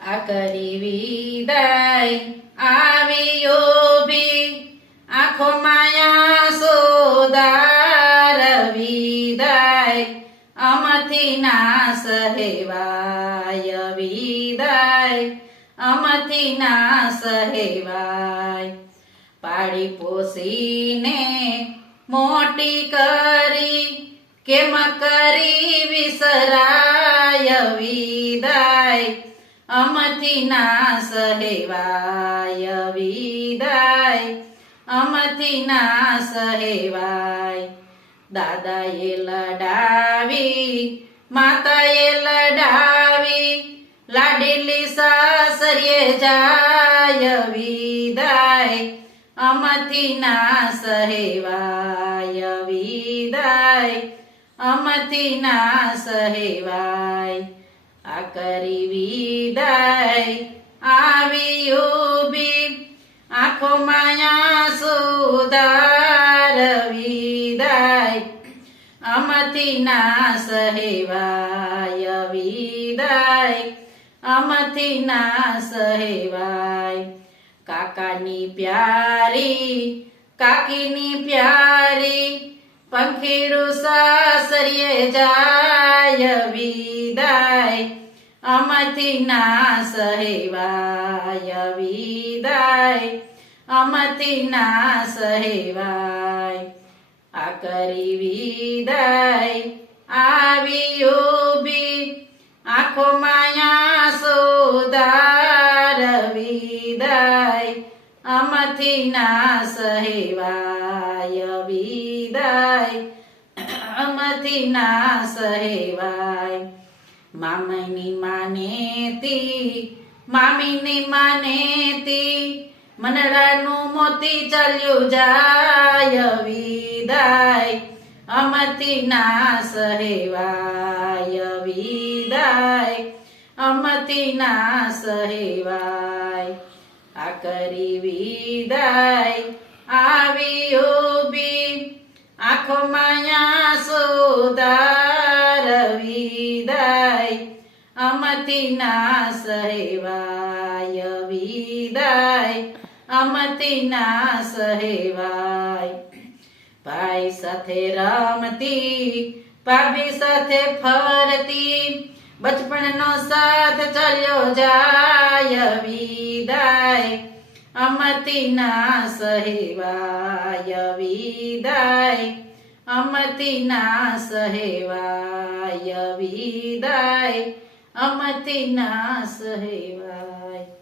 આ કરી વિદાય આવ્યો ભી આંખો માયા સોદાર વિદાય અમથી ના સહેવાય વિદાય અમથી ના સહેવાય પાડી પોસીને મોટી કરી કેમ કરી વિસરાય વિદાય અમથી ના સહેવાય વિદાય અમથી ના સહેવાય દાદાએ લડાવી માતાએ લડાવી લાડેલી સાસરીએ જાય વિદાય અમથી ના સહેવાય વિદાય અમથી ના સહેવાય આ કરી વિદાય આવી ઊભી આંખો માયા સુધાર વિદાય અમથી ના સહેવાય વિદાય અમથી ના સહેવાય કાકાની પ્યારી કાકીની પ્યારી પંખીડું સાસરીએ જાય વિદાય અમથી ના સહેવાય વિદાય અમથી ના સહેવાય આ કરી વિદાય આવી ઊભી આંખો માયા સોદાર વિદાય અમથી ના સહેવાય વિદાય અમથી ના સહેવાય મામીની માનેતી મામીની માનેતી મનડાનું મોતી ચાલ્યું જાય વિદાય અમથી ના સહેવાય વિદાય અમથી ના સહેવાય આ કરી વિદાય આવી ઊભી આંખો માયા સોદાર વિદાય અમથી ના સહેવાય વિદાય અમથી ના સહેવાય ભાઈ સાથે રમતી ભાભી સાથે ફરતી બચપણનો સાથ ચાલ્યો જાય વિદાય અમથી ના સહેવાય વિદાય અમથી ના સહેવાય વિદાય અમથી ના સહેવાય